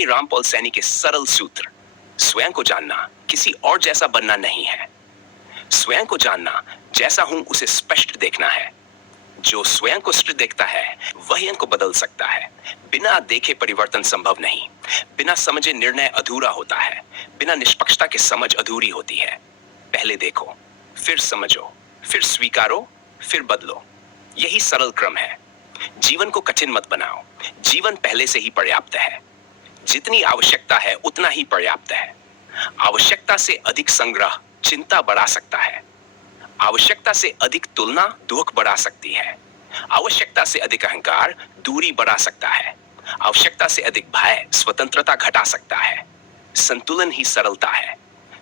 शिरोमणि रामपाल सैनी के सरल सूत्र। स्वयं को जानना किसी और जैसा बनना नहीं है। स्वयं को जानना जैसा हूं उसे स्पष्ट देखना है। जो स्वयं को स्पष्ट देखता है वही को बदल सकता है। बिना देखे परिवर्तन संभव नहीं। बिना समझे निर्णय अधूरा होता है। बिना निष्पक्षता के समझ अधूरी होती है। पहले देखो, फिर समझो, फिर स्वीकारो, फिर बदलो। यही सरल क्रम है। जीवन को कठिन मत बनाओ। जीवन पहले से ही पर्याप्त है। जितनी आवश्यकता है उतना ही पर्याप्त है। आवश्यकता से अधिक संग्रह चिंता बढ़ा सकता है। आवश्यकता से अधिक तुलना दुख बढ़ा सकती है। आवश्यकता से अधिक अहंकार दूरी बढ़ा सकता है। आवश्यकता से अधिक भय स्वतंत्रता घटा सकता है। संतुलन ही सरलता है।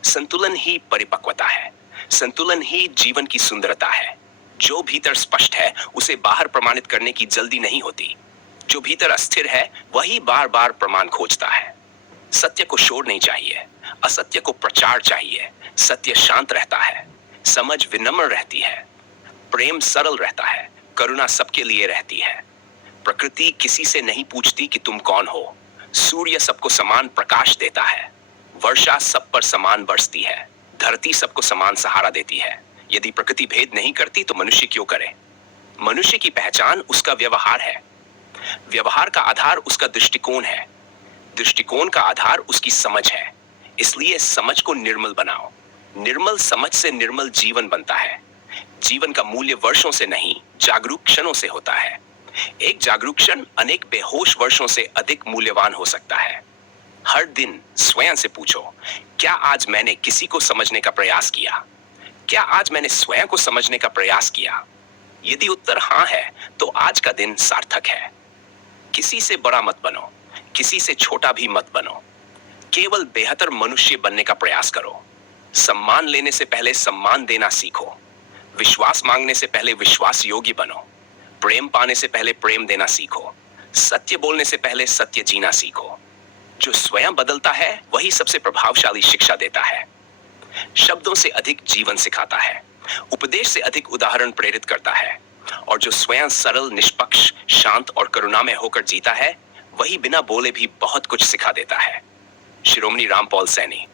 संतुलन ही परिपक्वता है। संतुलन ही जीवन की सुंदरता है। जो भीतर स्पष्ट है उसे बाहर प्रमाणित करने की जल्दी नहीं होती। जो भीतर अस्थिर है वही बार बार प्रमाण खोजता है। सत्य को शोर नहीं चाहिए, असत्य को प्रचार चाहिए। सत्य शांत रहता है, समझ विनम्र रहती है, प्रेम सरल रहता है, करुणा सबके लिए रहती है। प्रकृति किसी से नहीं पूछती कि तुम कौन हो। सूर्य सबको समान प्रकाश देता है। वर्षा सब पर समान बरसती है। धरती सबको समान सहारा देती है। यदि प्रकृति भेद नहीं करती तो मनुष्य क्यों करे? मनुष्य की पहचान उसका व्यवहार है। व्यवहार का आधार उसका दृष्टिकोण है। दृष्टिकोण का आधार उसकी समझ है। इसलिए समझ को निर्मल बनाओ। निर्मल समझ से निर्मल जीवन बनता है। जीवन का मूल्य वर्षों से नहीं, जागरूक क्षणों से होता है। एक जागरूक क्षण अनेक बेहोश वर्षों से अधिक मूल्यवान हो सकता है। हर दिन स्वयं से पूछो, क्या आज मैंने किसी को समझने का प्रयास किया? क्या आज मैंने स्वयं को समझने का प्रयास किया? यदि उत्तर हां है तो आज का दिन सार्थक है। किसी से बड़ा मत बनो, किसी से छोटा भी मत बनो। केवल बेहतर मनुष्य बनने का प्रयास करो। सम्मान लेने से पहले सम्मान देना सीखो। विश्वास मांगने से पहले विश्वास योग्य बनो। प्रेम पाने से पहले प्रेम देना सीखो। सत्य बोलने से पहले सत्य जीना सीखो। जो स्वयं बदलता है वही सबसे प्रभावशाली शिक्षा देता है। शब्दों से अधिक जीवन सिखाता है। उपदेश से अधिक उदाहरण प्रेरित करता है। और जो स्वयं सरल, निष्पक्ष, शांत और करुणामय होकर जीता है वही बिना बोले भी बहुत कुछ सिखा देता है। शिरोमणि रामपाल सैनी।